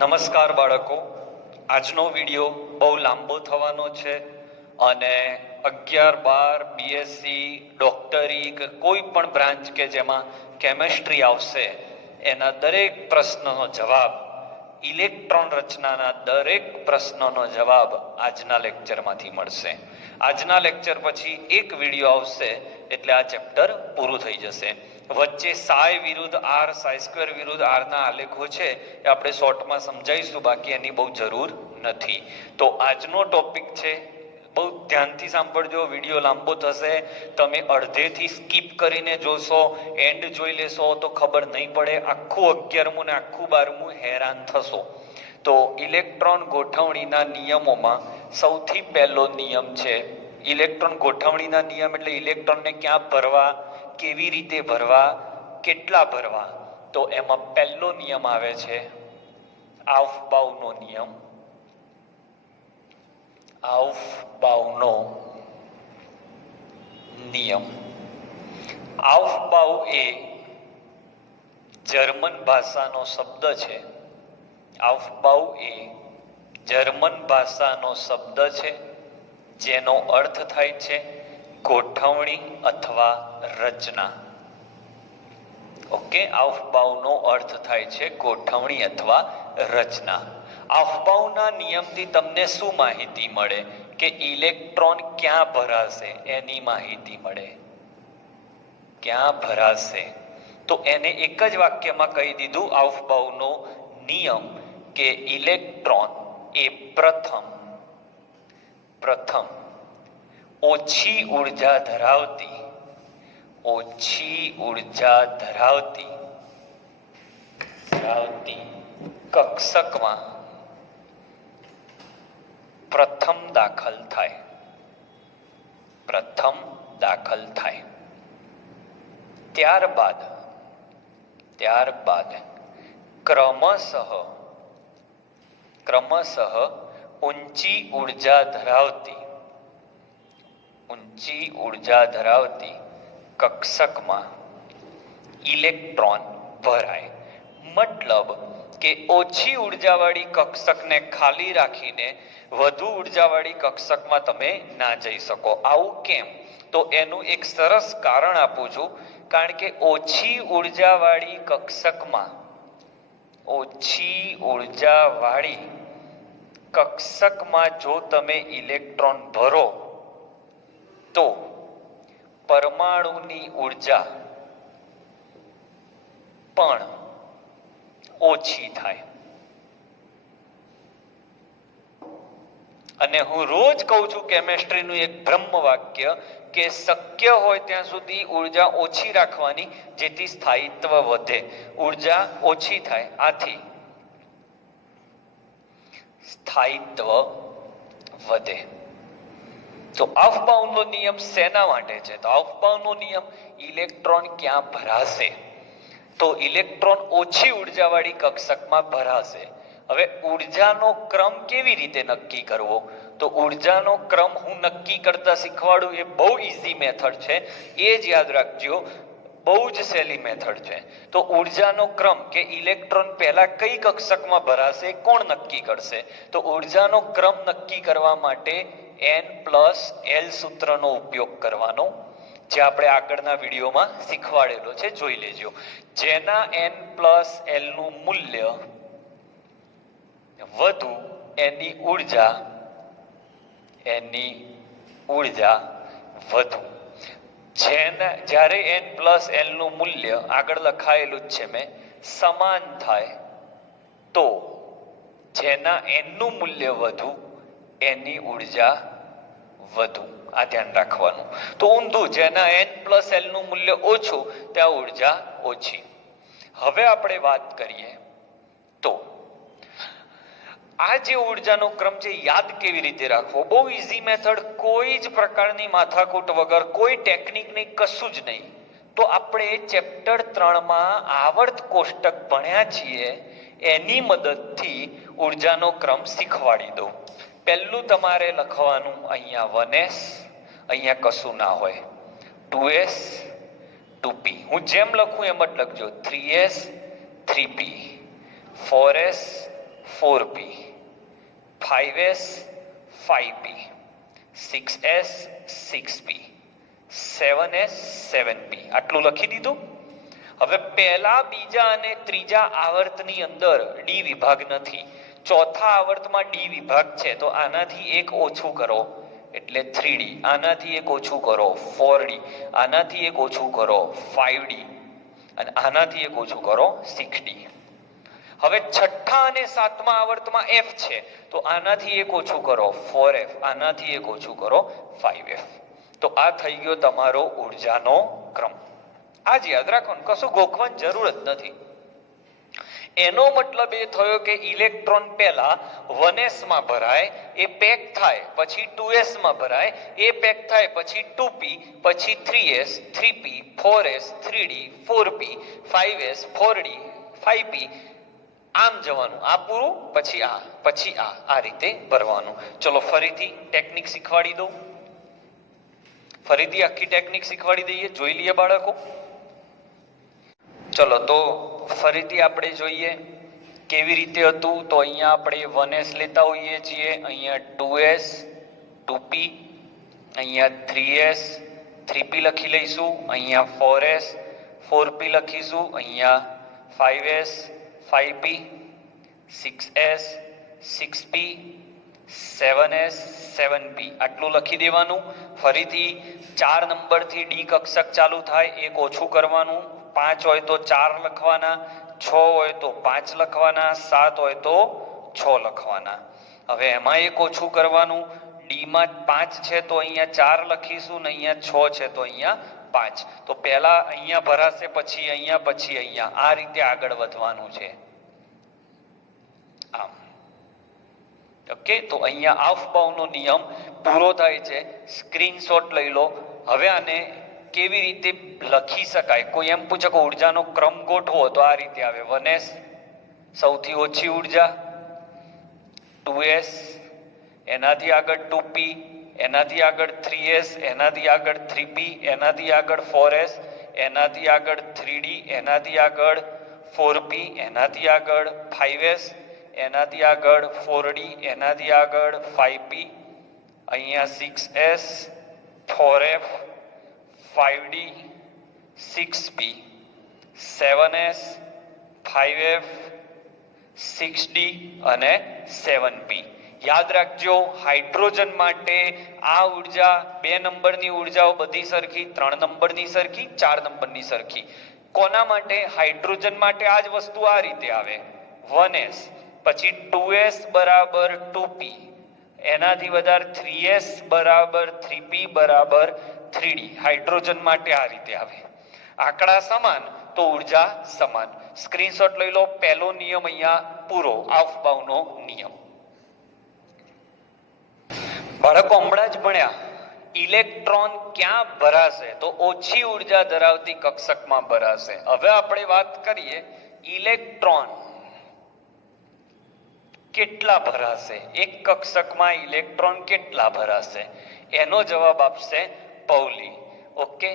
નમસ્કાર બાળકો, આજનો વિડીયો બહુ લાંબો થવાનો છે અને 11-12 બીએસસી ડોક્ટરી કે કોઈ પણ બ્રાન્ચ કે જેમાં કેમેસ્ટ્રી આવશે એના દરેક પ્રશ્નનો જવાબ, ઇલેક્ટ્રોન રચનાના દરેક પ્રશ્નનો જવાબ આજના લેક્ચરમાંથી મળશે. આજના લેક્ચર પછી એક વિડીયો આવશે એટલે આ ચેપ્ટર પૂરું થઈ જશે. વચ્ચે સાય વિરુદ્ધ આર, સાય સ્ક્વેર વિરુદ્ધ આર ના આલેખો છે એ આપણે શોર્ટમાં સમજાવીશું, બાકી એની બહુ જરૂર નથી. તો આજનો ટોપિક છે, બહુ ધ્યાનથી સાંભળજો, વિડીયો લાંબો થશે. તમે અડધેથી સ્કીપ કરીને જોશો, એન્ડ જોઈ લેશો તો ખબર નહીં પડે. આખું 11મું ને આખું 12મું હેરાન થશો. તો ઇલેક્ટ્રોન ગોઠવણીના નિયમોમાં સૌથી પહેલો નિયમ છે ઇલેક્ટ્રોન ગોઠવણીના નિયમ. એટલે ઇલેક્ટ્રોનને ક્યાં ભરવા, કેવી રીતે ભરવા, કેટલા ભરવા. તો એમાં પહેલો નિયમ આવે છે આઉફબાઉનો નિયમ. આઉફબાઉનો નિયમ. આઉફબાઉ એ જર્મન ભાષાનો શબ્દ છે. આઉફબાઉ એ જર્મન ભાષાનો શબ્દ છે જેનો અર્થ થાય છે ગોઠવણી અથવા રચના. ઓકે, આઉફબાઉનો અર્થ થાય છે ગોઠવણી અથવા રચના. આઉફબાઉના નિયમથી તમને શું માહિતી મળે? કે ઇલેક્ટ્રોન ક્યાં ભરાશે એની માહિતી મળે. ક્યાં ભરાશે તો એને એક જ વાક્યમાં કહી દીધું આઉફબાઉનો નિયમ કે ઇલેક્ટ્રોન એ પ્રથમ ઓછી ઉર્જા ધરાવતી કક્ષકમાં પ્રથમ દાખલ થાય. ત્યારબાદ ક્રમશઃ ઊંચી ઉર્જા ધરાવતી કક્ષકમાં ઇલેક્ટ્રોન ભરાય. મતલબ કે ઓછી ઉર્જાવાળી કક્ષકને ખાલી રાખીને વધુ ઉર્જાવાળી કક્ષકમાં તમે ના જઈ શકો. આવું કેમ? તો એનું એક સરસ કારણ આપું છું. કારણ કે ઓછી ઉર્જાવાળી કક્ષકમાં જો તમે ઇલેક્ટ્રોન ભરો તો પરમાણુની ઉર્જા પણ ઓછી થાય. અને હું રોજ કહું છું કેમેસ્ટ્રીનું એક બ્રહ્મ વાક્ય કે શક્ય હોય ત્યાં સુધી ઉર્જા ઓછી રાખવાની જેથી સ્થાયિત્વ વધે. ઉર્જા ઓછી થાય, આથી સ્થાયિત્વ વધે. તો આઉફબાઉનો નિયમ શેના માટે છે? તો આઉફબાઉનો નિયમ ઇલેક્ટ્રોન ક્યાં ભરાશે તો ઇલેક્ટ્રોન ઓછી ઉર્જાવાળી કક્ષકમાં ભરાશે. હવે ઉર્જાનો ક્રમ કેવી રીતે નક્કી કરવો? તો ઉર્જાનો ક્રમ હું નક્કી કરતા શીખવાડું. એ બહુ ઈઝી મેથડ છે, એ જ યાદ રાખજો. બહુ જ સહેલી મેથડ છે. તો ઉર્જાનો ક્રમ કે ઇલેક્ટ્રોન પહેલા કઈ કક્ષકમાં ભરાશે કોણ નક્કી કરશે? તો ઉર્જાનો ક્રમ નક્કી કરવા માટે N+L સૂત્રનો ઉપયોગ કરવાનો, જે આપણે આગળના વિડીયોમાં શીખવાડેલો છે, જોઈ લેજો. જેના N+L નું મૂલ્ય વધુ એની ઉર્જા વધુ. જ્યારે N+L નું મૂલ્ય આગળ લખાયેલું જ છે મેં, સમાન થાય તો જેના N નું મૂલ્ય વધુ એની ઉર્જા વધુ. આ ધ્યાન રાખવાનું. તો ઊંધું, જેના N+L નું મૂલ્ય ઓછું ત્યાં ઉર્જા ઓછી. હવે આપણે વાત કરીએ તો આ જે ઉર્જાનો ક્રમ છે યાદ કેવી રીતે રાખવો? બહુ ઈઝી મેથડ, કોઈ જ પ્રકારની માથાકૂટ વગર, કોઈ ટેકનિક નહીં, કશું જ નહીં. તો આપણે ચેપ્ટર 3માં આવર્ત કોષ્ટક ભણ્યા છીએ એની મદદથી ઉર્જાનો ક્રમ શીખવાડી દઉં. પહેલું તમારે લખવાનું અહીંયા 1s, અહીંયા કશું ના હોય, 2s 2p. હું જેમ લખું એમ જ લખજો. 3s 3p, 4s 4p, 5s 5p, 6s 6p, 7s 7p. આટલું લખી દીધું. હવે પહેલા, બીજા અને ત્રીજા આવર્તની અંદર ડી વિભાગ નથી. ચોથા આવર્તમાં ડી વિભાગ છે, તો આનાથી એક ઓછું કરો એટલે 3d, આનાથી એક ઓછું કરો 4d, આનાથી એક ઓછું કરો 5d અને આનાથી એક ઓછું કરો 6d. હવે છઠ્ઠા અને સાતમા આવર્તમાં f છે, તો આનાથી એક ઓછું કરો 4f, આનાથી એક ઓછું કરો 5f. તો આ થઈ ગયો તમારો ઉર્જાનો ક્રમ. આજ યાદ રાખો, કશું ગોખવાની જરૂર જ નથી. એનો મતલબ એ થયો કે ઇલેક્ટ્રોન પહેલા 1s માં ભરાય, એ પેક થાય, પછી 2s માં ભરાય, એ પેક થાય, પછી 2p, પછી 3s 3p, 4s 3d 4p, 5s 4d 5p, આમ જવાનું. આ પૂરું, પછી આ રીતે ભરવાનું. ચલો ફરીથી ટેકનિક શીખવાડી દઉં. ફરીથી આખી ટેકનિક શીખવાડી દઈએ, જોઈ લઈએ બાળકો. ચલો તો ફરીથી આપણે જોઈએ કેવી રીતે હતું. તો અહીંયા આપણે 1s લેતા હોઈએ છીએ, અહીંયા 2s 2p, અહીંયા 3s 3p લખી લઈશું, અહીંયા 4s 4p લખીશું, અહીંયા 5s 5p, 6s 6p, 7s 7p. આટલું લખી દેવાનું. ફરીથી 4 નંબરથી ડી કક્ષક ચાલુ થાય, એક ઓછું કરવાનું. 5 હોય તો 4 લખવાના, 6 હોય તો 5 લખવાના, 7 હોય તો 6 લખવાના. હવે એમાં એક ઓછું કરવાનું. ડી માં 5 છે તો અહીંયા 4 લખીશું ને અહીંયા 6 છે તો અહીંયા 5. તો પહેલા અહીંયા ભરાશે, પછી અહીંયા, પછી અહીંયા, આ રીતે આગળ વધવાનું છે. આમ ઓકે. તો અહીંયા આફબાઉનો નિયમ પૂરો થાય છે. સ્ક્રીનશોટ લઈ લો. હવે આને કેવી રીતે લખી શકાય? કોઈ એમ પૂછે કે ઉર્જાનો ક્રમ ગોઠવો, તો આ રીતે આવે. 1s સૌથી ઓછી ઉર્જા, 2s એનાથી આગળ 2p, એનાથી આગળ 3s, એનાથી આગળ 3p, એનાથી આગળ 4s, એનાથી આગળ 3d, એનાથી આગળ 4p, એનાથી આગળ 5s, એનાથી આગળ 4d, એનાથી આગળ 5p, અહીંયા 6s 4f 5d 6p, 7s 5f 6d અને 7p. યાદ રાખજો, હાઇડ્રોજન માટે આ ઉર્જા 2 નંબરની ઉર્જાઓ બધી સરખી, 3 નંબરની સરખી, 4 નંબરની સરખી. કોના માટે? હાઇડ્રોજન માટે આ જ વસ્તુ આ રીતે આવે. 1s પછી 2s બરાબર 2p, એનાથી વધારે 3s બરાબર 3p બરાબર 3d. હાઇડ્રોજન માટે આ રીતે આવે. આંકડા સમાન તો ઉર્જા સમાન. સ્ક્રીનશોટ લઈ લો. પહેલો નિયમ અહીંયા પૂરો, આફબાઉનો નિયમ. બાળકો હમણાં જ ભણ્યા, ઇલેક્ટ્રોન ક્યાં ભરાશે? તો ઓછી ઉર્જા ધરાવતી કક્ષકમાં ભરાશે. હવે આપણે વાત કરીએ ઇલેક્ટ્રોન કેટલા ભરાશે, એક કક્ષકમાં ઇલેક્ટ્રોન કેટલા ભરાશે? એનો જવાબ આપશે પૌલી. ઓકે.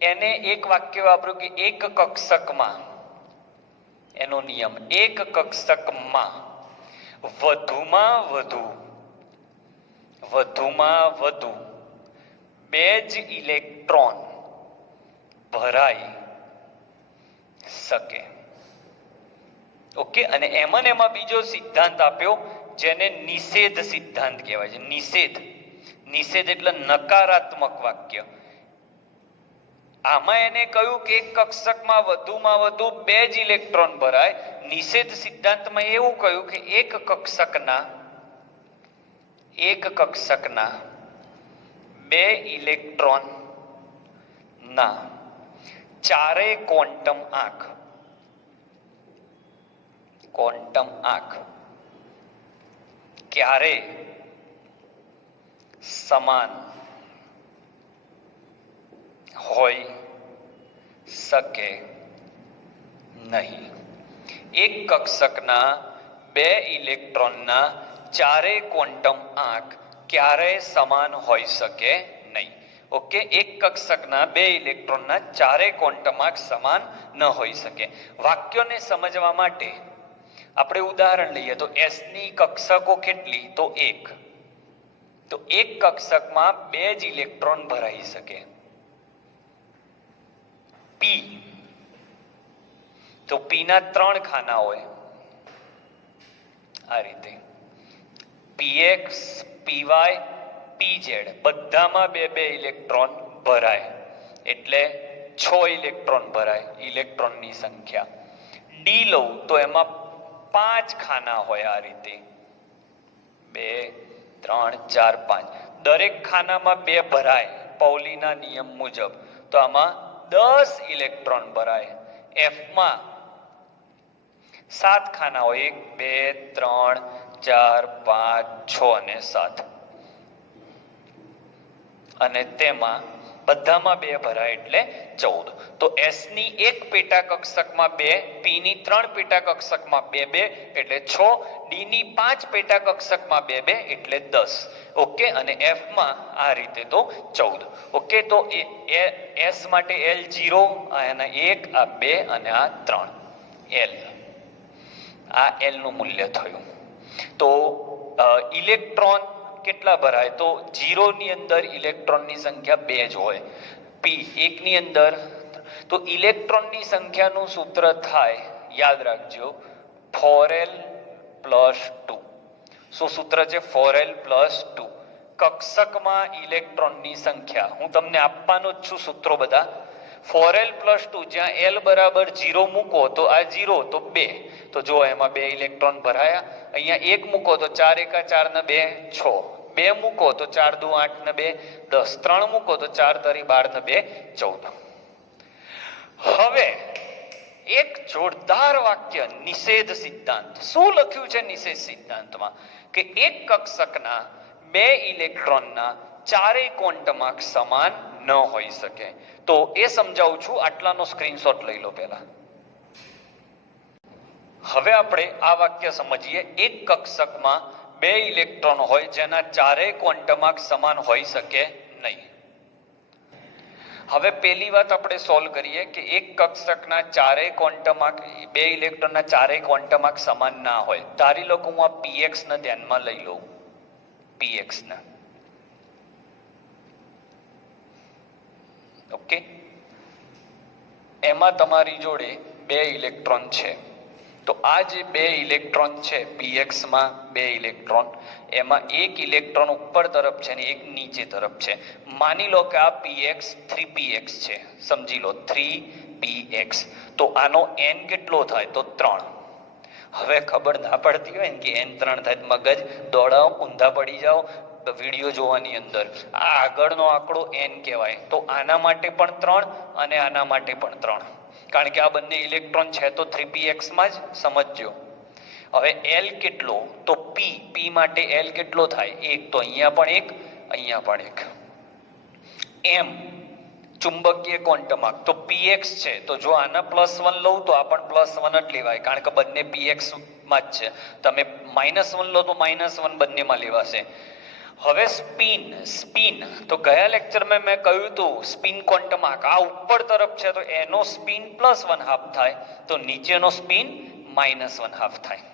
એને એક વાક્ય વાપર્યું કે એક કક્ષકમાં, એનો નિયમ, એક કક્ષકમાં વધુમાં વધુ 2 જ ઇલેક્ટ્રોન ભરાઈ શકે. ઓકે. અને એમાં બીજો સિદ્ધાંત આપ્યો જેને નિષેધ સિદ્ધાંત કહેવાય છે. નિષેધ એટલે નકારાત્મક વાક્ય. આમાં એને કહ્યું કે એક કક્ષકમાં વધુમાં વધુ 2 જ ઇલેક્ટ્રોન ભરાય. નિષેધ સિદ્ધાંતમાં એવું કહ્યું કે એક કક્ષકના 2 ઇલેક્ટ્રોન ના ચારે ક્વોન્ટમ આંક ક્યારે સમાન હોઈ શકે નહીં. એક કક્ષકના 2 ઇલેક્ટ્રોનના ચારે ક્વોન્ટમ આંક ક્યારેય સમાન હોઈ શકે નહીં. ઓકે. એક કક્ષકના 2 ઇલેક્ટ્રોનના ચારે ક્વોન્ટમ આંક સમાન ન હોઈ શકે. વાક્યોને સમજવા માટે આપણે ઉદાહરણ લઈએ તો S ની કક્ષકો કેટલી? તો 1. તો એક કક્ષકમાં 2 જ ઇલેક્ટ્રોન ભરાઈ શકે. P તો P ના 3 ખાના હોય આ રીતે. PX, PY, PZ બધામાં 2 ઇલેક્ટ્રોન ભરાય એટલે 6 ઇલેક્ટ્રોન ભરાય ઇલેક્ટ્રોનની સંખ્યા. D લઉં તો એમાં 5 ખાના હોય આ રીતે 2, 3, 4, 5 દરેક ખાનામાં 2 ભરાય પૌલીના નિયમ મુજબ તો આમાં 10 ઇલેક્ટ્રોન ભરાય. F માં 7 ખાના હોય 1, 2, 3, 4, 5, 6 અને 7 અને તેમાં બધામાં 2 ભરાય એટલે 14. તો S ની એક પેટા કક્ષકમાં 2, P ની 3 પેટા કક્ષકમાં 2 એટલે 6, D ની 5 પેટા કક્ષકમાં 2 એટલે 10. ઓકે, અને F માં આ રીતે તો 14. ઓકે, તો S માટે L 0, આના 1, આ 2 અને આ 3 L. આ L નું મૂલ્ય થયું. તો ઇલેક્ટ્રોન કેટલા ભરાય? તો 0 ની અંદર ઇલેક્ટ્રોનની સંખ્યા 2 જ હોય. P 1 ની અંદર તો ઇલેક્ટ્રોનની સંખ્યાનું સૂત્ર થાય યાદ રાખજો 4l + 2. શું સૂત્ર છે? 4l + 2. કક્ષકમાં ઇલેક્ટ્રોનની સંખ્યા હું તમને આપવાનો જ છું સૂત્રો બધા. 4l + 2 જ્યાં l બરાબર 0 મૂકો તો આ 0 તો 2 તો જો એમાં 2 ઇલેક્ટ્રોન ભરાયા. અહીંયા 1 મૂકો તો 4 × 4 = 2 6, 2 મૂકો તો 4 × 2 = 8 ને 2 10, 3 મૂકો તો 4 × 3 = 12 ને 2 14. હવે એક જોરદાર વાક્ય નિષેધ સિદ્ધાંત. શું લખ્યું છે નિષેધ સિદ્ધાંતમાં? કે એક કક્ષકના 2 ઇલેક્ટ્રોનના ચારેય ક્વોન્ટમાર્ક સમાન ન હોઈ શકે. તો એ સમજાવું છું, આટલાનો સ્ક્રીનશોટ લઈ લો પહેલા. હવે આપણે આ વાક્ય સમજીએ. એક કક્ષકમાં 2 ઇલેક્ટ્રોન હોય જેના ચારેય ક્વોન્ટમાર્ક સમાન હોઈ શકે નહીં. હવે પહેલી વાત આપણે સોલ્વ કરીએ કે એક કક્ષકના ચારેય ક્વોન્ટમાર્ક 2 ઇલેક્ટ્રોનના ચારેય ક્વોન્ટમાર્ક સમાન ના હોય. ધારી લો કે હું આ px ને ધ્યાનમાં લઈ લઉં. px ને ઓકે, એમાં તમારી જોડે 2 ઇલેક્ટ્રોન છે. તો આ જે 2 ઇલેક્ટ્રોન છે px માં 2 ઇલેક્ટ્રોન, એમાં એક ઇલેક્ટ્રોન ઉપર તરફ છે ને એક નીચે તરફ છે. માની લો કે આ px 3px છે, સમજી લો 3px. તો આનો n કેટલો થાય? તો 3. હવે ખબર ના પડતી હોય ને કે n 3 થાય મગજ દોડાવો, ઊંધા પડી જાઓ વિડીયો જોવાની અંદર. આ આગળનો આંકડો n કહેવાય. તો આના માટે પણ 3 અને આના માટે પણ 3, કારણ કે આ બંને ઇલેક્ટ્રોન છે તો 3px માં જ સમજજો. હવે L કેટલો? તો P માટે L કેટલો થાય? 1. તો અહીંયા પણ 1, અહીંયા પણ 1. M ચુંબકીય ક્વોન્ટમાર્ક તો px છે. તો જો આના +1 લઉં તો આ પણ +1 જ લેવાય, કારણ કે બંને px માં જ છે. તમે -1 લો તો -1 બંનેમાં લેવાશે. હવે સ્પિન તો ગયા લેક્ચરમાં મેં કહ્યું હતું સ્પિન ક્વોન્ટમાર્ક આ ઉપર તરફ છે તો એનો સ્પિન +1/2 થાય, તો નીચેનો સ્પિન -1/2 થાય.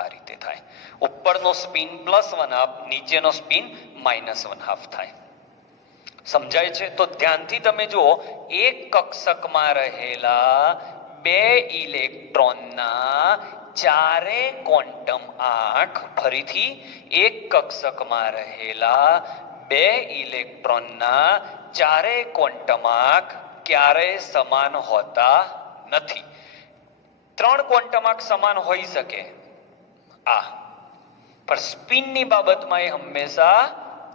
આ રીતે થાય. ઉપરનો સ્પિન +1/2, નીચેનો સ્પિન -1/2 થાય. સમજાય છે? તો ધ્યાનથી તમે જુઓ, એક કક્ષકમાં રહેલા 2 ઇલેક્ટ્રોનના ચારે ક્વોન્ટમ આંક, ફરીથી એક કક્ષકમાં રહેલા 2 ઇલેક્ટ્રોનના ચારે ક્વોન્ટમ આંક ક્યારેય સમાન હોતા નથી. 3 ક્વોન્ટમ આંક સમાન હોઈ શકે પણ સ્પિનની બાબતમાં એ હંમેશા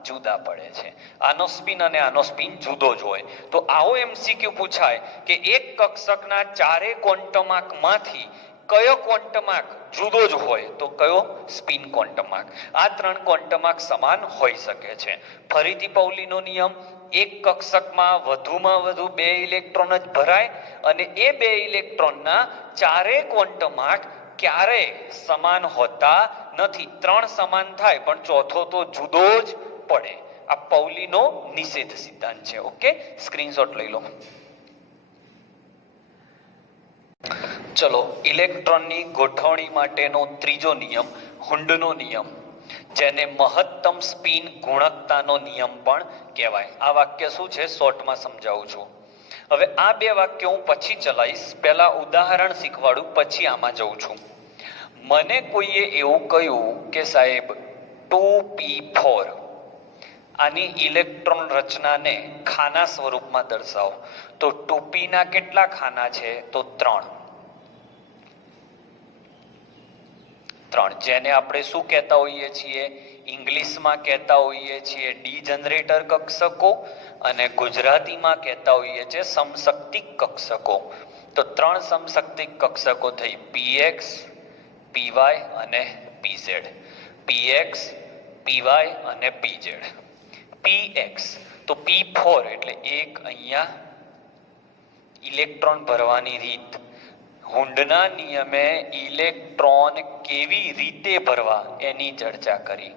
જુદા પડે છે. આનો સ્પિન અને આનો સ્પિન જુદો જ હોય. તો આવો MCQ પૂછાય કે એક કક્ષકના ચારે ક્વોન્ટમ આંકમાંથી કયો ક્વોન્ટમ આંક જુદો જ હોય? તો કયો? સ્પિન ક્વોન્ટમ આંક. આ 3 ક્વોન્ટમ આંક સમાન હોઈ શકે છે. ફરીથી પૌલીનો નિયમ, એક કક્ષકમાં વધુમાં વધુ 2 ઇલેક્ટ્રોન જ ભરાય અને એ 2 ઇલેક્ટ્રોનના ચારે ક્વોન્ટમ આંક ક્યારેય સમાન હોતા નથી. 3 સમાન થાય પણ ચોથો તો જુદો જ પડે. આ પૌલીનો નિષેધ સિદ્ધાંત છે. ઓકે, સ્ક્રીનશોટ લઈ લો. ચલો, ઇલેક્ટ્રોનની ગોઠવણી માટેનો ત્રીજો નિયમ હુન્ડનો નિયમ, જેને મહત્તમ સ્પિન ગુણકતાનો નિયમ પણ કહેવાય. આ વાક્ય શું છે શોર્ટમાં સમજાવું છું. હવે આ બે વાક્ય હું પછી ચલાવીશ, પહેલા ઉદાહરણ શીખવાડું, પછી આમાં જઉં છું. મને કોઈએ એવું કહ્યું કે સાહેબ 2p4 આની ઇલેક્ટ્રોન રચનાને ખાના સ્વરૂપમાં દર્શાવો. તો 2p ના કેટલા ખાના છે? તો 3, જેને આપણે શું કહેતા હોઈએ છીએ? ઇંગ્લિશમાં કહેતા હોઈએ છીએ ડીજનરેટર કક્ષકો અને ગુજરાતીમાં કહેતા હોઈએ છીએ સમશક્તિક કક્ષકો. તો 3 સમશક્તિક કક્ષકો થઈ px, py અને pz. px, py અને pz. px તો p4 એટલે એક અહીંયા ઇલેક્ટ્રોન ભરવાની રીત. હુન્ડના નિયમે ઇલેક્ટ્રોન કેવી રીતે ભરવા એની ચર્ચા કરી.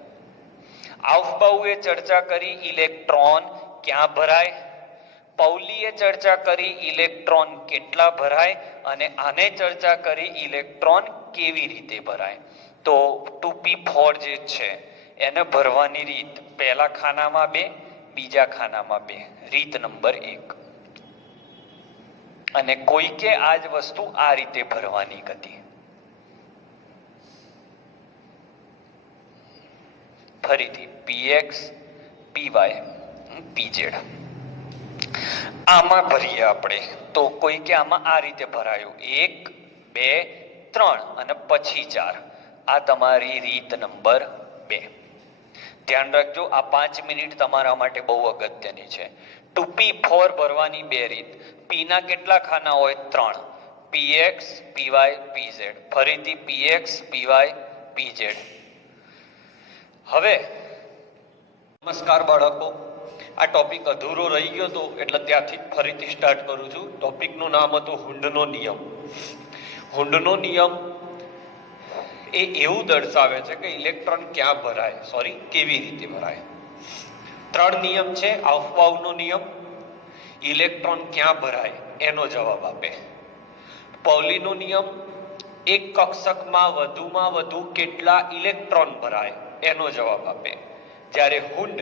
આઉફબાઉએ ચર્ચા કરી ઇલેક્ટ્રોન ક્યાં ભરાય. પાઉલીએ ચર્ચા કરી ઇલેક્ટ્રોન કેટલા ભરાય, અને આને ચર્ચા કરી ઇલેક્ટ્રોન કેવી રીતે ભરાય. તો 2p4 જે છે એને ભરવાની રીત, પહેલા ખાનામાં 2, બીજા ખાનામાં 2, રીત નંબર 1. અને કોઈકે આ જ વસ્તુ આ રીતે ભરવાની હતી. ફરીથી px, py, pz. આમાં ભરીએ આપણે. તો કોઈકે આમાં આ રીતે ભરાયું 1, 2, 3 અને પછી 4. આ તમારી રીત નંબર 2. ધ્યાન રાખજો, આ 5 મિનિટ તમારા માટે બહુ અગત્યની છે. 2p4 ભરવાની 2 રીત. p ના કેટલા ખાના હોય? 3. px, py, pz. ફરીથી px, py, pz. હવે નમસ્કાર બાળકો, આ ટોપિક અધૂરો રહી ગયો હતો એટલે ત્યાંથી ફરીથી સ્ટાર્ટ કરું છું. ટોપિકનું નામ હતું હુન્ડનો નિયમ. હુન્ડનો નિયમ એ એવું દર્શાવે છે કે ઇલેક્ટ્રોન ક્યાં ભરાય, કેવી રીતે ભરાય. 3 નિયમ છે. આઉફબાઉનો નિયમ ઇલેક્ટ્રોન ક્યાં ભરાય એનો જવાબ આપે. પાઉલીનો નિયમ એક કક્ષકમાં વધુમાં વધુ કેટલા ઇલેક્ટ્રોન ભરાય એનો જવાબ આપે. જ્યારે હુન્ડ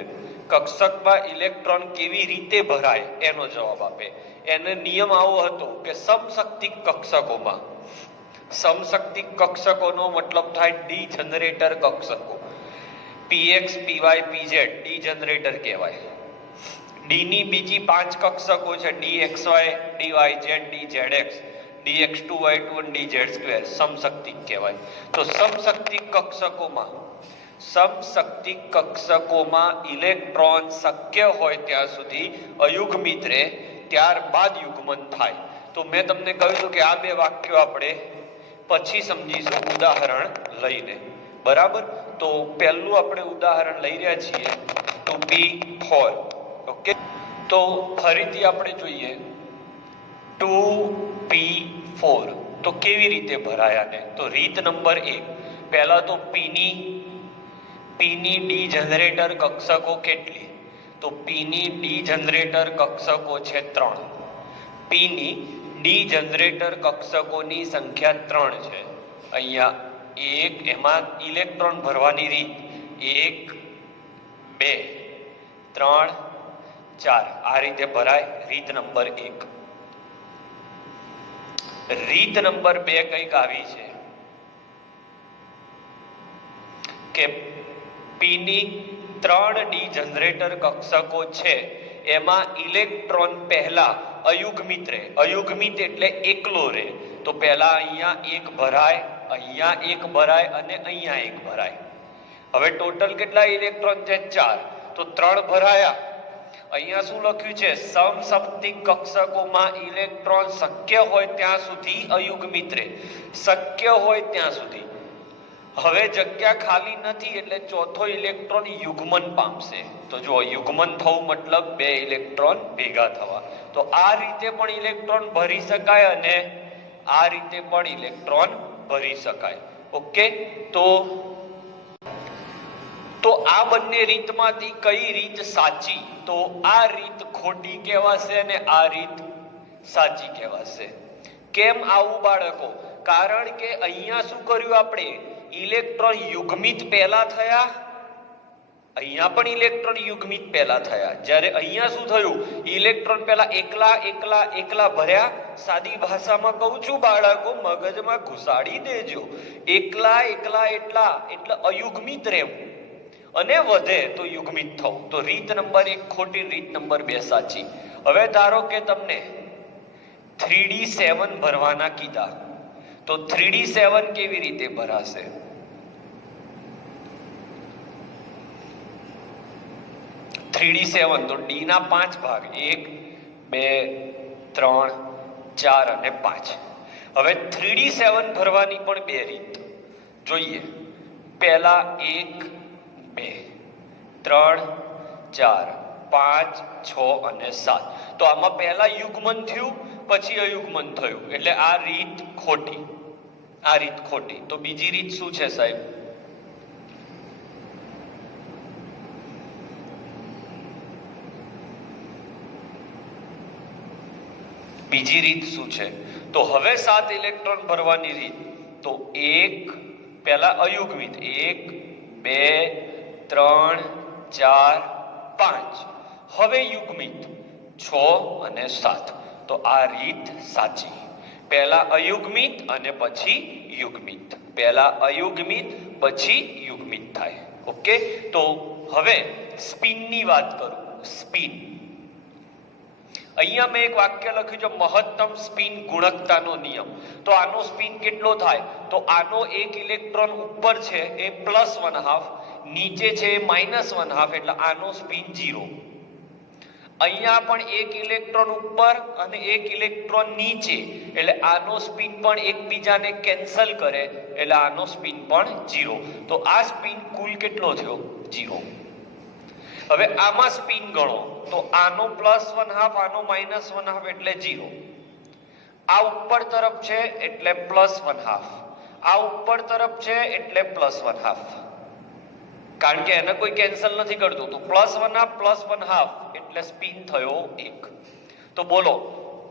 કક્ષકમાં ઇલેક્ટ્રોન કેવી રીતે ભરાય એનો જવાબ આપે. એનો નિયમ આવો હતો કે સમશક્તિક કક્ષકોમાં, સમશક્તિક કક્ષકોનો મતલબ થાય ડીજનરેટર કક્ષકો. px, py, pz ડીજનરેટર કહેવાય. ડી ની બીજી 5 કક્ષકો છે dxy, dyz, dzx, dx2y2 અને dz2 સમશક્તિક કહેવાય. તો સમશક્તિક કક્ષકોમાં ઇલેક્ટ્રોન શક્ય હોય ત્યાં સુધી અયુગ્મિત રહે, ત્યારબાદ યુગ્મન થાય. તો મેં તમને કહ્યું હતું કે આ બે વાક્યો આપણે પછી સમજીશું ઉદાહરણ લઈને. બરાબર? તો પહેલું આપણે ઉદાહરણ લઈ રહ્યા છીએ 2p4. ઓકે, તો ફરીથી આપણે જોઈએ 2p4 તો કેવી રીતે ભરાયા ને. તો રીત નંબર 1, પહેલા તો p ની ડીજનરેટર કક્ષકો કેટલી? તો p ની ડીજનરેટર કક્ષકો છે 3. p ની ડીજનરેટર કક્ષકોની સંખ્યા 3 છે. અહીંયા 1, એમાં ઇલેક્ટ્રોન ભરવાની રીત 1, 2, 3, 4 આ રીતે ભરાય. રીત નંબર 1. રીત નંબર 2 કંઈક આવી છે કે p ની 3 ડીજનરેટર કક્ષકો છે એમાં ઇલેક્ટ્રોન પહેલા અયુગ્મિત રહે. અયુગ્મિત એટલે એકલો રહે. તો પહેલા અહીંયા 1 ભરાય, અહીંયા 1 ભરાય અને અહીંયા 1 ભરાય. હવે ટોટલ કેટલા ઇલેક્ટ્રોન છે? 4. તો 3 ભરાયા. અહીંયા શું લખ્યું છે? સમશક્તિક કક્ષકોમાં ઇલેક્ટ્રોન શક્ય હોય ત્યાં સુધી અયુગ્મિત રહે. શક્ય હોય ત્યાં સુધી. હવે જગ્યા ખાલી નથી એટલે ચોથો ઇલેક્ટ્રોન યુગ્મન પામશે. તો જો યુગ્મન થવું મતલબ 2 ઇલેક્ટ્રોન ભેગા થવા. તો આ રીતે પણ ઇલેક્ટ્રોન ભરી શકાય અને આ રીતે પણ ઇલેક્ટ્રોન ભરી શકાય. ઓકે, તો આ બંને રીતમાંથી કઈ રીત સાચી? તો આ રીત ખોટી કહેવાશે અને આ રીત સાચી કહેવાશે. કેમ આવું બાળકો? કારણ કે અહીંયા શું કર્યું આપણે, ઇલેક્ટ્રોન યુગ્મિત પહેલા થયા, અહીંયા પણ ઇલેક્ટ્રોન યુગ્મિત પહેલા થયા. જ્યારે અહીંયા શું થયું, ઇલેક્ટ્રોન પહેલા એકલા એકલા એકલા ભર્યા. સાદી ભાષામાં કહું છું બાળકો, મગજમાં ઘુસાડી દેજો. એકલા એકલા એટલા એટલે અયુગ્મિત રહેવું, અને વધે તો યુગ્મિત થવું. તો રીત નંબર 1 ખોટી, રીત નંબર 2 સાચી. હવે ધારો કે તમને 3d7 ભરવાના કીધા, તો 3d7 કેવી રીતે ભરાશે? 3d7 તો d ના 5 ભાગ, 1 2 3 4 અને 5. હવે 3d7 ભરવાની પણ 2 રીત જોઈએ. પહેલા 1 2 3 4 5 6 અને 7. તો આમાં પહેલા યુગ્મન થયું, પછી અયુગ્મન થયું, એટલે આ રીત ખોટી, આ રીત ખોટી. તો બીજી રીત શું છે સાહેબ? બીજી રીત શું છે? તો હવે 7 ઇલેક્ટ્રોન ભરવાની રીત. તો 1 પહેલા અયુગ્મિત, 1 2 3 4 5. હવે યુગ્મિત 6 અને 7. તો આ રીત સાચી. પહેલા અયુગ્મિત અને પછી યુગ્મિત, પહેલા અયુગ્મિત પછી યુગ્મિત થાય. ઓકે. તો હવે સ્પિનની વાત કરું. સ્પિન, અહીંયા મેં એક વાક્ય લખ્યું છે, મહત્તમ સ્પિન ગુણકતાનો નિયમ. તો આનો સ્પિન કેટલો થાય? તો આનો એક ઇલેક્ટ્રોન ઉપર છે એ +1/2, નીચે છે એ -1/2, એટલે આનો સ્પિન 0. અહીંયા પણ એક ઇલેક્ટ્રોન ઉપર અને એક ઇલેક્ટ્રોન નીચે, એટલે આનો સ્પિન પણ એકબીજાને કેન્સલ કરે, એટલે આનો સ્પિન પણ 0. તો આ સ્પિન કુલ કેટલો થયો? 0. હવે આમાં સ્પિન ગણો, તો આનો +1/2, આનો -1/2, એટલે 0. આ ઉપર તરફ છે એટલે +1/2, આ ઉપર તરફ છે એટલે +1/2, કારણ કે એને કોઈ કેન્સલ નથી કરતું. તો +1/2 એટલે સ્પિન થયો 1. તો બોલો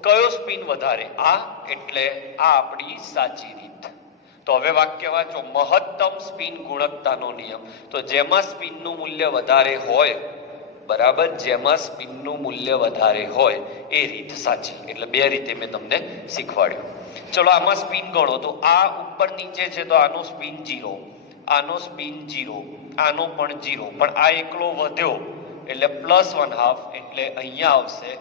કયો સ્પિન વધારે? આ, એટલે આ આપણી સાચી રીત. તો હવે વાક્ય વાંચો, મહત્તમ સ્પિન ગુણકતાનો નિયમ. તો જેમાં સ્પિનનું મૂલ્ય વધારે હોય, બરાબર, જેમાં સ્પિનનું મૂલ્ય વધારે હોય એ રીત સાચી. એટલે 2 રીતે મેં તમને શીખવાડ્યું. ચલો આમાં સ્પિન ગણો. તો આ ઉપર નીચે છે તો આનો સ્પિન 0, આનો સ્પિન 0, આનો પણ 0, પણ આ એકલો વધ્યો એટલે +1/2, એટલે અહીંયા આવશે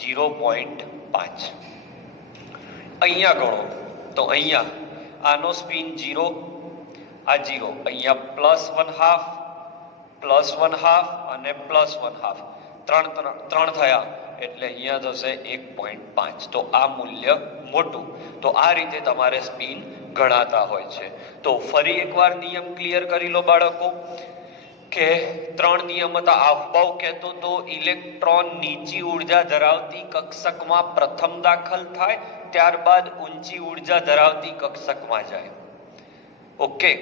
0.5. અહીંયા ગણો. તો અહીંયા આનો સ્પિન 0, આ 0, અહીંયા +1/2 અને +1/2, 3 થયા, એટલે અહીંયા થશે 1.5. તો આ મૂલ્ય મોટું. તો આ રીતે તમારે સ્પિન ગણાતા હોય છે. તો ફરી એકવાર નિયમ ક્લિયર કરી લો બાળકો, કે 3 નિયમ હતા. આફબાઉ કહેતો તો ઇલેક્ટ્રોન નીચી ઉર્જા ધરાવતી કક્ષકમાં પ્રથમ દાખલ થાય, ત્યારબાદ ઊંચી ઉર્જા ધરાવતી કક્ષકમાં જાય. ઓકે.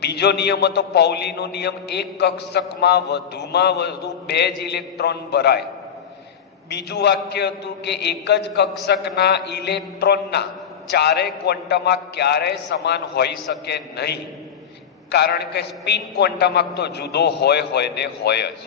બીજો નિયમ હતો પાઉલીનો નિયમ, એક કક્ષકમાં વધુમાં વધુ 2 જ ઇલેક્ટ્રોન ભરાય. બીજું વાક્ય હતું કે એક જ કક્ષકના ઇલેક્ટ્રોનના ચારેય ક્વોન્ટમમાં ક્યારેય સમાન હોઈ શકે નહીં, કારણ કે સ્પિન ક્વોન્ટમક તો જુદો હોય ને હોય જ.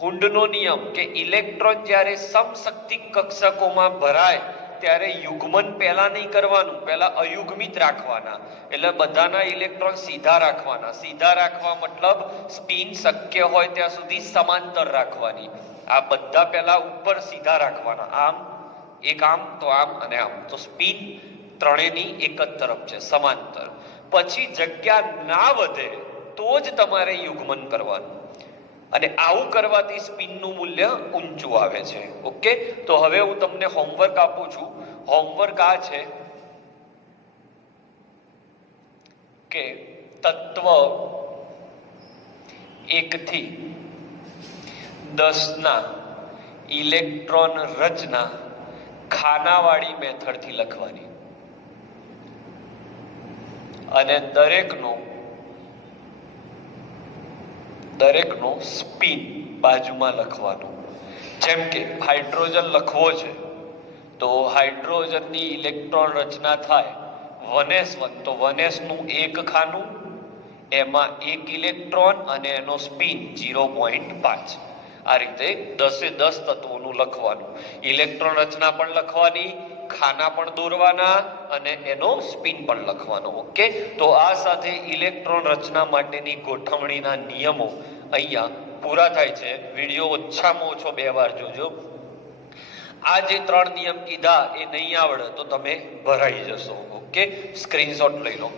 હુન્ડનો નિયમ કે ઇલેક્ટ્રોન જ્યારે સમશક્તિ કક્ષકોમાં ભરાય ત્યારે યુગ્મન પહેલા નહીં કરવાનું, પહેલા અયુગ્મિત રાખવાના. એટલે બધાના ઇલેક્ટ્રોન સીધા રાખવાના. સીધા રાખવા મતલબ સ્પિન શક્ય હોય ત્યાં સુધી સમાંતર રાખવાની. આ બધા પહેલા ઉપર સીધા રાખવાના, આમ એક, આમ તો આમ અને આમ. તો સ્પિન ત્રણેયની એક જ તરફ છે, સમાંતર. પછી જગ્યા ના વધે તો જ તમારે યુગ્મન કરવાનું, અને આવું કરવાથી સ્પિનનું મૂલ્ય ઊંચું આવે છે. ઓકે. તો હવે હું તમને હોમવર્ક આપું છું. હોમવર્ક આ છે કે તત્વ 1 થી 10 ના ઇલેક્ટ્રોન રચના ખાનાવાળી મેથડથી લખવાની, અને દરેકનો સ્પિન બાજુમાં લખવાનું. જેમ કે હાઇડ્રોજન લખવો છે તો હાઇડ્રોજનની ઇલેક્ટ્રોન રચના થાય 1s1 તો 1s નું એક ખાનું, એમાં એક ઇલેક્ટ્રોન અને એનો સ્પિન 0.5. આ રીતે 10 તત્વોનું લખવાનું. ઇલેક્ટ્રોન રચના પણ લખવાની, ખાના પણ દોરવાના અને એનો સ્પિન પણ લખવાનો. ઓકે, તો આ સાથે ઇલેક્ટ્રોન રચના માટેની ગોઠવણીના નિયમો અહીંયા પૂરા થાય છે. વિડીયો ઓછામાં ઓછો 2 વાર જોજો. આ જે 3 નિયમ કીધા એ નહીં આવડે તો તમે ભરાઈ જશો. ઓકે, સ્ક્રીનશોટ લઈ લો.